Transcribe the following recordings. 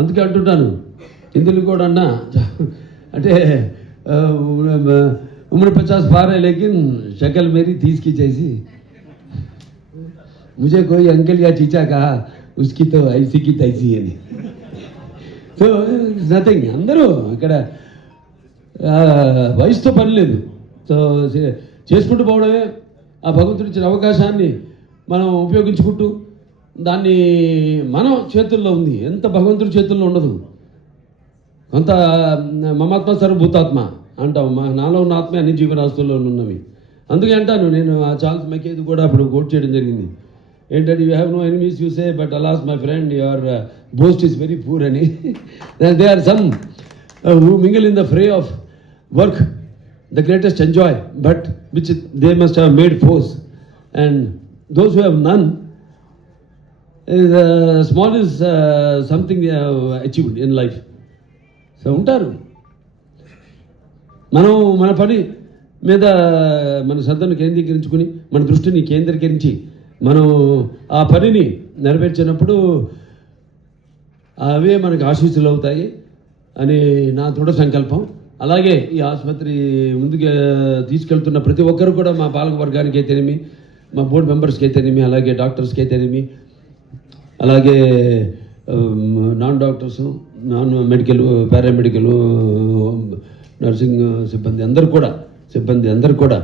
అందుకే అంటుంటాను హిందువులు కూడా అన్నా అంటే उम्र 50 पार है लेकिन शक्ल मेरी 30 की जैसी मुझे कोई अंकल या चीचा कहा उसकी तो ऐसी की तैसी है సో నథింగ్ అందరూ ఇక్కడ వయసుతో పని లేదు. సో చేసుకుంటూ పోవడమే ఆ భగవంతుడు ఇచ్చిన అవకాశాన్ని మనం ఉపయోగించుకుంటూ దాన్ని మనం చేతుల్లో ఉంది, ఎంత భగవంతుడి చేతుల్లో ఉండదు. కొంత మమాత్మ సర్వభూతాత్మ అంటాం, మా నాలో ఉన్న ఆత్మ అన్ని జీవరాశుల్లో ఉన్నవి. అందుకే అంటాను నేను ఆ చార్ల్స్ మెకేది కూడా అప్పుడు కోట్ చేయడం జరిగింది. ఏంటంటే you have no enemies you say but alas my friend your boast is very poor అని. They are some who mingle in the fray of work the greatest enjoy but which they must have made force and those who have none small is something they have achieved in life. So ఉంటారు. మనం మన పని మీద మన శ్రద్ధను కేంద్రీకరించుకుని మన దృష్టిని కేంద్రీకరించి మనం ఆ పనిని నెరవేర్చినప్పుడు అవే మనకు ఆశీస్సులు అవుతాయి అని నా దృఢ సంకల్పం. అలాగే ఈ ఆసుపత్రి ముందుకు తీసుకెళ్తున్న ప్రతి ఒక్కరు కూడా మా పాలక వర్గానికి అయితేనేమి, మా బోర్డు మెంబర్స్కి అయితేనేమి, అలాగే డాక్టర్స్కి అయితేనేమి, అలాగే non doctors, non medical, paramedical, nursing సిబ్బంది అందరూ కూడా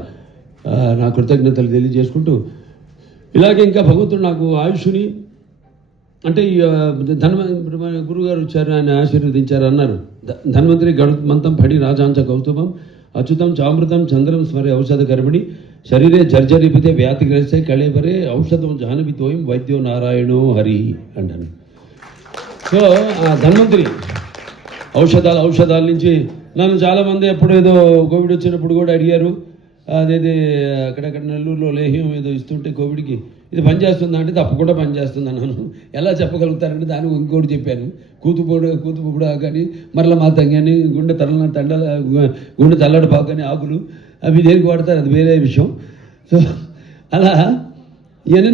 నా కృతజ్ఞతలు తెలియజేసుకుంటూ, ఇలాగే ఇంకా భగవంతుడు నాకు ఆయుష్ని అంటే గురుగారు వచ్చారు, ఆయన ఆశీర్వదించారు అన్నారు. ధన్వంతరి గణమంతం పడి రాజాంచ కౌతుభం అచ్యుతం చామృతం చంద్రం స్మరే ఔషధ గర్భిణి శరీరే జర్జరిపితే వ్యాధిగ్రస్తే కళేబరే ఔషధం జాహ్నవితోయం వైద్యో నారాయణో హరి అంటాను. సో ఆ ధన్వంతరి ఔషధాల నుంచి నన్ను చాలామంది ఎప్పుడేదో కోవిడ్ వచ్చినప్పుడు కూడా అడిగారు. అదేది అక్కడక్కడ నెల్లూరులో లేహ్యం ఏదో ఇస్తుంటే కోవిడ్కి ఇది పనిచేస్తుందా అంటే తప్పకుండా పనిచేస్తుంది అన్నాను. ఎలా చెప్పగలుగుతారంటే దానికి ఇంకోటి చెప్పాను, కూతుపుడు కానీ మరల మాతం కానీ గుండె తల్లడి పాకు కానీ ఆకులు అవి దేనికి వాడతారు అది వేరే విషయం. సో అలా ఇవన్నీ